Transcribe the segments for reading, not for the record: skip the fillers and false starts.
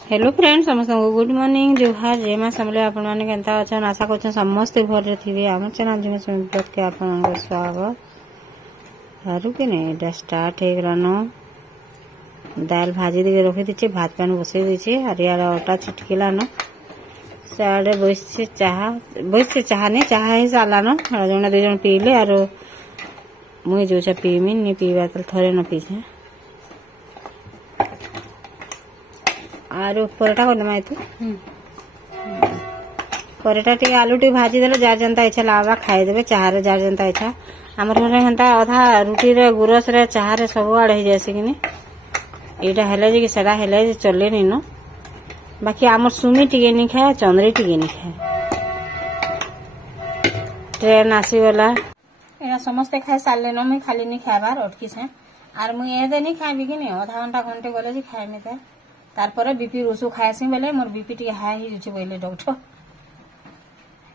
hello friends समस्त good morning जुहार जय मां समले आपण माने केनता अछन आशा करछन समस्त घर थिबे हमर चैनल जिमे संपर्क के आपण स्वागत हारू के ने एटा स्टार्ट हे गरानो दाल भाजी दे रखि दिछे भात पानी बसै दिछे हरियार आटा छिटकिला न साडे बससे चाहा ने चाहा हे साला न जणा दे जण पीले आरो मुई जो छ पीमी नि पीवा त थरे न पीछे आरो परोटा करना माई तू परोटा टी आलू टी भाजी देले जार जनता इच्छा लावा खाई देबे चाह रे जार जनता इच्छा हमर घरे हंता आधा रोटी रे गुरस रे चाह रे सब आड़ हे जैसे कि एटा हेले जे कि सेडा हेले जे चले नि न बाकी हमर सुमी टिके नि खाए चंद्री टिके नि खाए ट्रेन आसी वाला एना समस्त खाए साले न मैं खाली नि खाबार अटकी छे आर मु ए दे नि खाबी कि नि आधा घंटा घंटे गले जे खाए में था तारपरे बीपी रोसो खाएसी बेले मोर बीपी टी हाई ही जुचे बोले डॉक्टर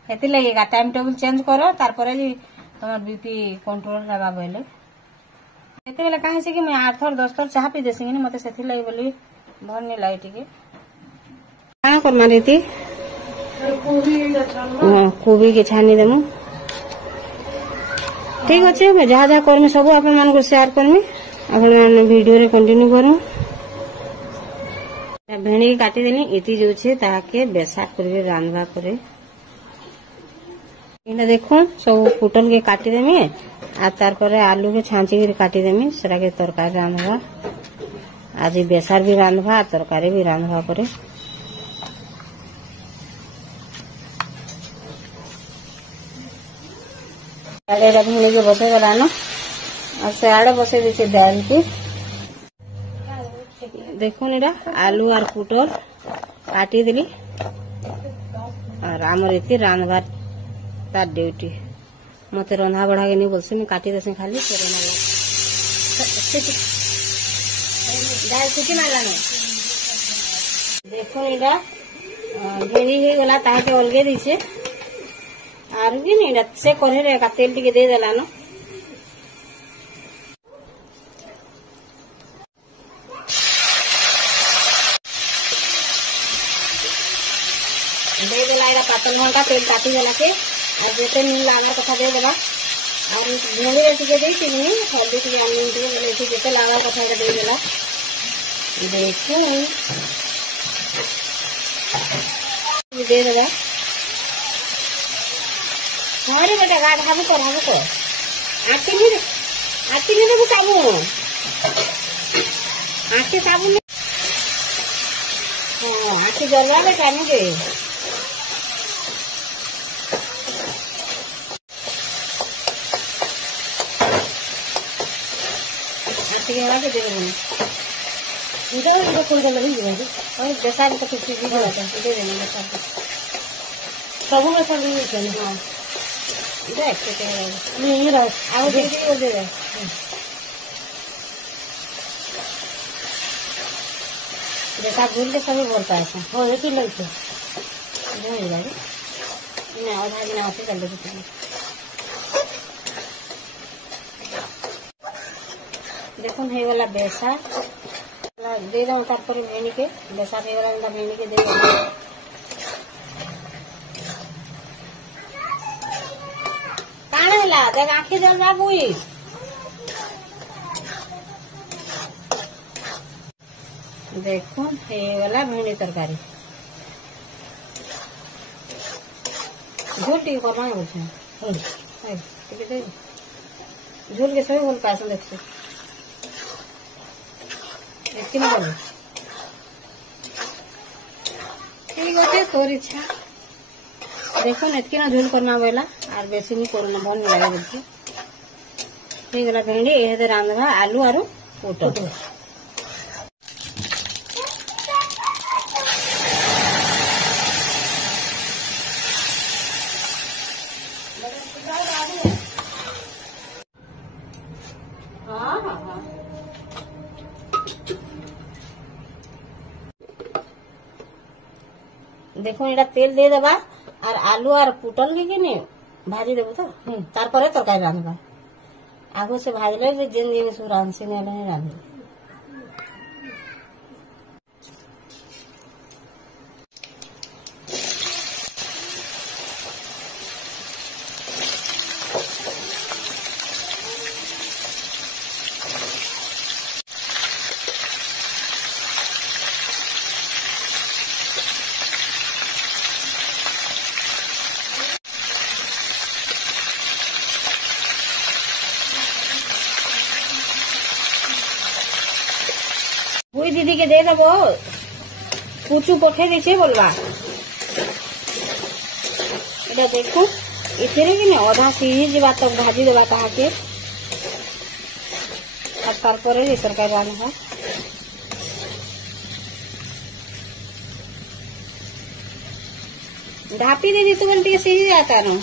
एति लगेगा टाइम टेबल चेंज करो तारपरे जी तमर बीपी कंट्रोल रहबा बोले एते बेले काहे से कि मैं 8 थर 10 थर चाह पी देसी नि मते सेथि लई बोली भन नि लाई टिके का कर मारीती कोबी के छानी देमु ठीक अछि मैं जहा जहा करमी सब आपन मान को शेयर करमी आपन मान वीडियो रे कंटिन्यू करू भेणी काटी देनी इति जो छे ताके बेसार करबे रांधवा करे इना देखो सब पुटल के काटी देमी आ तार करे आलू के छांची के काटी देमी सरा के तरकारी रांधवा आज बेसार भी रांधवा तरकारी भी रांधवा करे आले भेणी के बसे गलानो और से आड़े बसे दिछे दाल की देखो निरा आलू और पुटल काटी दिली और आमर इति रांधवा तार ड्यूटी मते रंधा बढ़ा के नहीं बोलसे मैं काटी देसे खाली दाल सीटी मारला न देखो निरा भेड़ी हे गला ताके अलगे दिसे आर कि निरा से करे रे का तेल टिके दे देला न दे दिला पातल घंटा तेल काटी देला के और जेते लागा कथा दे देला और भेड़ी रे टिके दे तिनी हल्दी टिके आनी दे लेठी जेते लागा कथा दे देला देखो दे देला हरे बेटा गाड हाबु को आती नहीं देखो साबुन आती साबुन हां आती जलवा बेटा नहीं दे हरा के दे इधर खोल दे लगी है और जैसा भी कुछ चीज हो जाता है दे देना सब में सब नहीं है हां इधर के नहीं रहो आओ दे जैसा भूल के सभी बोलता है हो ये किलो के नहीं लगे ना आधा दिन आते कर दे देखो हे वाला बेसार दे दो तार भेणी के बेसार हे वाला भेणी के दे दो काण हला देख आंखें जल बाबूई देखो हे वाला भेणी तरकारी झोल टी करना है ठीक है झोल के सभी बोल का देखो ठीक है तोर इच्छा देखो नेतकी ना झोल करना बोला और बेसी नहीं करना भल नहीं लगे बोलती ठीक है भेड़ी ये रांधवा आलू और पुटल देखो एटा तेल दे देबा और आलू और पुटल के ने भाजी देबो तो तार परे तरकारी रांधबा आगो से भाजले जे जेन दिन सु रांधसे ने रांधे दे देबो पुचू पठे देछे बोलबा एटा देखो इथिरे कि अधा सीझी जीवा तक भाजी देबा ताहाके और तारपरे ये तरकारी रान्ना ढापी दे दी तो बल्टी सीझी जाता ना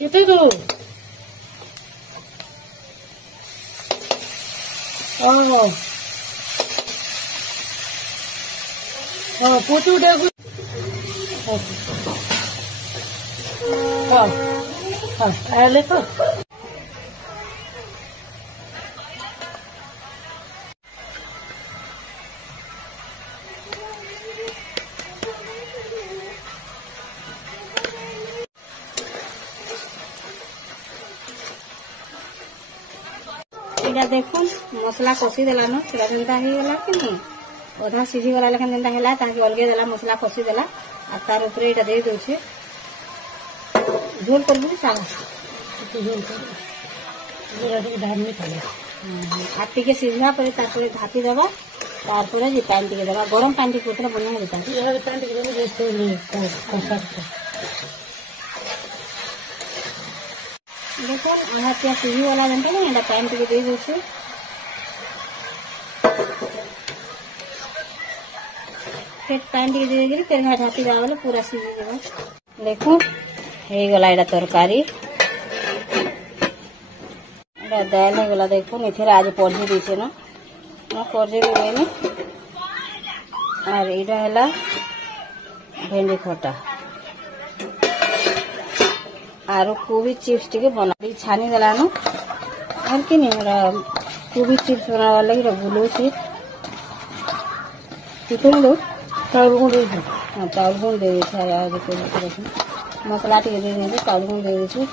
कितने दो पूछू देखो ले तो देखो मसला कषी देला न सेटा जेनता हे गला कि नहीं अधा सीझी गला लेकिन जेनता हैला ताकि अलगे देला मसला कषी देला आ तार ऊपर एटा दे दोछे झोल कर दू साग झोल कर जरा से धान में खाले आ टिके सीझला पर तापर धापी देबा तापर जे पानी टिके देबा गरम पानी टिके उतरा बनिया देता ये पानी टिके देबा जे से देखो आधा क्या सीझी वाला जनते ना एटा पानी टिके दे दोछे फिर पानी टिके दे देगी फिर ढापी देबा बोले पूरा सीझी देबा देखो हे गला एटा तरकारी एटा दाल हे गला देखो एथिरे आज पढ़ी दिसे ना म पढ़ी देबेनी और एटा हला भेंडी खटा आरो कोबी चिप्स टिके बना छानी देला न और कि नहीं हमरा कोबी चिप्स बनावा लगी भूलो छी कितने दो चाउल गुंड दे हां चाउल गुंड दे छै आज को मसला टिके दे दे चाउल गुंड दे दे